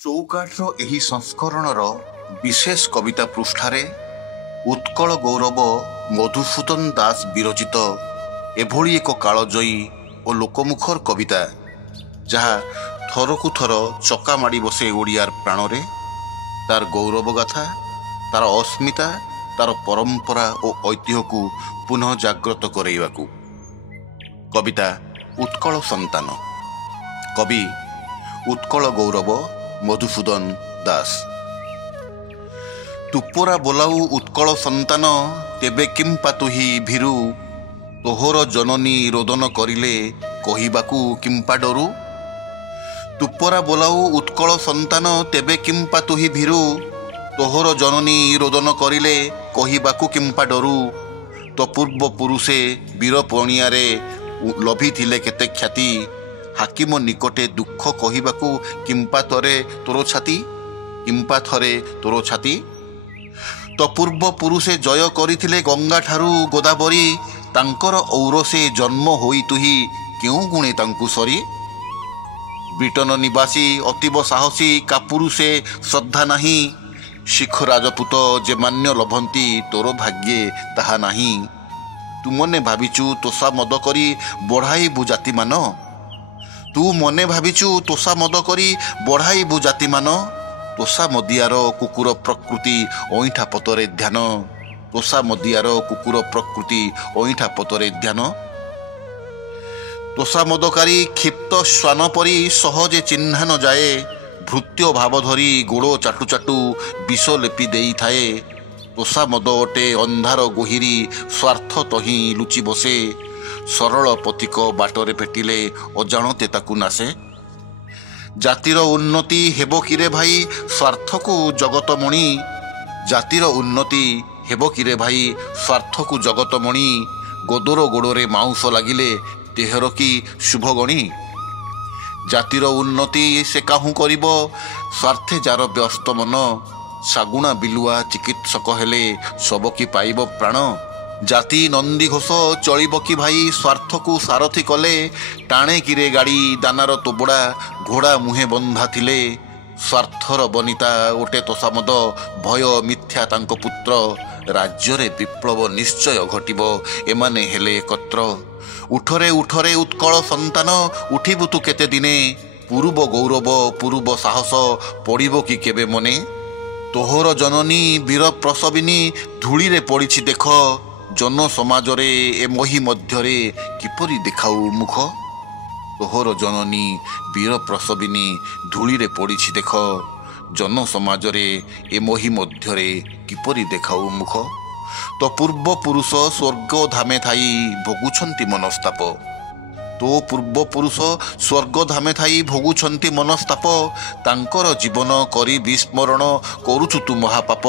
ଚୌକାଟର ଏହି ସଂସ୍କରଣର ବିଶେଷ କବିତା ପୃଷ୍ଠାରେ ଉତ୍କଳ ଗୌରବ ମଧୁସୂଦନ ଦାସ ବିରଚିତ ଏଭଳି ଏକ କାଳଜୟୀ ଓ ଲୋକମୁଖର କବିତା ଯାହା ଥରକୁ ଥର ଚକା ମାଡ଼ି ବସେ ଓଡ଼ିଆର ପ୍ରାଣରେ। ତାର ଗୌରବ ଗାଥା, ତାର ଅସ୍ମିତା, ତାର ପରମ୍ପରା ଓ ଐତିହ୍ୟକୁ ପୁନଃ ଜାଗ୍ରତ କରାଇବାକୁ। କବିତା ଉତ୍କଳ ସନ୍ତାନ। କବି ଉତ୍କଳ ଗୌରବ ମଧୁସୂଦନ ଦାସ। ତୁପରା ବୋଲାଉ ଉତ୍କଳ ସନ୍ତାନ, ତେବେ କିମ୍ପା ତୁହି ଭୀରୁ, ତୋହର ଜନନୀ ରୋଦନ କରିଲେ କହିବାକୁ କିମ୍ପା ଡରୁ। ତୁପରା ବୋଲାଉ ଉତ୍କଳ ସନ୍ତାନ, ତେବେ କିମ୍ପା ତୁହି ଭୀରୁ, ତୋହର ଜନନୀ ରୋଦନ କରିଲେ କହିବାକୁ କିମ୍ପା ଡରୁ। ତ ପୂର୍ବ ପୁରୁଷେ ବୀର ପଣିଆରେ ଲଭିଥିଲେ କେତେ ଖ୍ୟାତି, ହାକିମ ନିକଟେ ଦୁଃଖ କହିବାକୁ କିମ୍ପା ଥରେ ତୋର ଛାତି, କିମ୍ପା ଥରେ ତୋର ଛାତି। ତ ପୂର୍ବ ପୁରୁଷେ ଜୟ କରିଥିଲେ ଗଙ୍ଗାଠାରୁ ଗୋଦାବରୀ, ତାଙ୍କର ଔରସେ ଜନ୍ମ ହୋଇ ତୁହି କେଉଁ ଗୁଣେ ତାଙ୍କୁ ସରି। ବ୍ରିଟନ ନିବାସୀ ଅତୀବ ସାହସୀ କାପୁରୁଷେ ଶ୍ରଦ୍ଧା ନାହିଁ, ଶିଖ ରାଜପୁତ ଯେ ମାନ୍ୟ ଲଭନ୍ତି ତୋର ଭାଗ୍ୟେ ତାହା ନାହିଁ। ତୁ ମନେ ଭାବିଛୁ ତୋଷା ମଦ କରି ବଢ଼ାଇବୁ ଜାତିମାନ, ତୁ ମନେ ଭାବିଛୁ ତୋଷା ମଦ କରି ବଢ଼ାଇବୁ ଜାତିମାନ। ତୋଷା ମଦିଆର କୁକୁର ପ୍ରକୃତି ଅଇଁଠା ପତରେ ଧ୍ୟାନ, ତୋଷା ମଦିଆର କୁକୁର ପ୍ରକୃତି ଅଇଁଠା ପତରେ ଧ୍ୟାନ। ତୋଷା ମଦକାରୀ କ୍ଷିପ୍ତ ଶ୍ୱାନ ପରି ସହଜେ ଚିହ୍ନା ନ ଯାଏ, ଭୃତ୍ୟ ଭାବ ଧରି ଗୋଡ଼ ଚାଟୁ ଚାଟୁ ବିଷ ଲେପି ଦେଇଥାଏ। ତୋଷା ମଦ ଅଟେ ଅନ୍ଧାର ଗୋହିରୀ, ସ୍ୱାର୍ଥ ତହିଁ ଲୁଚି ବସେ, ସରଳ ପଥିକ ବାଟରେ ଭେଟିଲେ ଅଜାଣତେ ତାକୁ ନାଶେ। ଜାତିର ଉନ୍ନତି ହେବ କିରେ ଭାଇ ସ୍ୱାର୍ଥକୁ ଜଗତମଣି, ଜାତିର ଉନ୍ନତି ହେବ କିରେ ଭାଇ ସ୍ୱାର୍ଥକୁ ଜଗତମଣି। ଗୋଦର ଗୋଡ଼ରେ ମାଉଁସ ଲାଗିଲେ ଦେହର କି ଶୁଭଗଣି। ଜାତିର ଉନ୍ନତି ସେ କାହୁଁ କରିବ ସ୍ୱାର୍ଥେ ଯାର ବ୍ୟସ୍ତ ମନ, ଶାଗୁଣା ବିଲୁଆ ଚିକିତ୍ସକ ହେଲେ ଶବକି ପାଇବ ପ୍ରାଣ। ଜାତି ନନ୍ଦୀ ଘୋଷ ଚଳିବ କି ଭାଇ ସ୍ୱାର୍ଥକୁ ସାରଥି କଲେ, ଟାଣେ କିରେ ଗାଡ଼ି ଦାନାର ତୋବଡ଼ା ଘୋଡ଼ା ମୁହେଁ ବନ୍ଧା ଥିଲେ। ସ୍ୱାର୍ଥର ବନିତା ଓଟେ ତୋଷାମଦ, ଭୟ ମିଥ୍ୟା ତାଙ୍କ ପୁତ୍ର, ରାଜ୍ୟରେ ବିପ୍ଳବ ନିଶ୍ଚୟ ଘଟିବ ଏମାନେ ହେଲେ ଏକତ୍ର। ଉଠରେ ଉଠରେ ଉତ୍କଳ ସନ୍ତାନ, ଉଠିବୁ ତୁ କେତେ ଦିନେ, ପୂର୍ବ ଗୌରବ ପୂର୍ବ ସାହସ ପଡ଼ିବ କି କେବେ ମନେ। ତୋହର ଜନନୀ ବୀର ପ୍ରସବିନୀ ଧୂଳିରେ ପଡ଼ିଛି ଦେଖ, ଜନ ସମାଜରେ ଏ ମହି ମଧ୍ୟରେ କିପରି ଦେଖାଉ ମୁଖ। ତୋହର ଜନନୀ ବୀର ପ୍ରସବିନୀ ଧୂଳିରେ ପଡ଼ିଛି ଦେଖ, ଜନ ସମାଜରେ ଏ ମହି ମଧ୍ୟରେ କିପରି ଦେଖାଉ ମୁଖ। ତ ପୂର୍ବ ପୁରୁଷ ସ୍ୱର୍ଗ ଧାମେ ଥାଇ ଭୋଗୁଛନ୍ତି ମନସ୍ତାପ, ତୋ ପୂର୍ବ ପୁରୁଷ ସ୍ୱର୍ଗ ଧାମେ ଥାଇ ଭୋଗୁଛନ୍ତି ମନସ୍ତାପ। ତାଙ୍କର ଜୀବନ କରି ବିସ୍ମରଣ କରୁଛୁ ତୁ ମହାପାପ।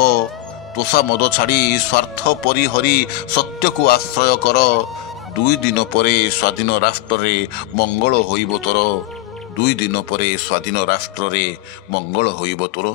ତୋଷା ମଦ ଛାଡ଼ି ସ୍ୱାର୍ଥ ପରିହରି ସତ୍ୟକୁ ଆଶ୍ରୟ କର, 2 ଦିନ ପରେ ସ୍ୱାଧୀନ ରାଷ୍ଟ୍ରରେ ମଙ୍ଗଳ ହୋଇବ ତୋର, 2 ଦିନ ପରେ ସ୍ୱାଧୀନ ରାଷ୍ଟ୍ରରେ ମଙ୍ଗଳ ହୋଇବ ତୋର।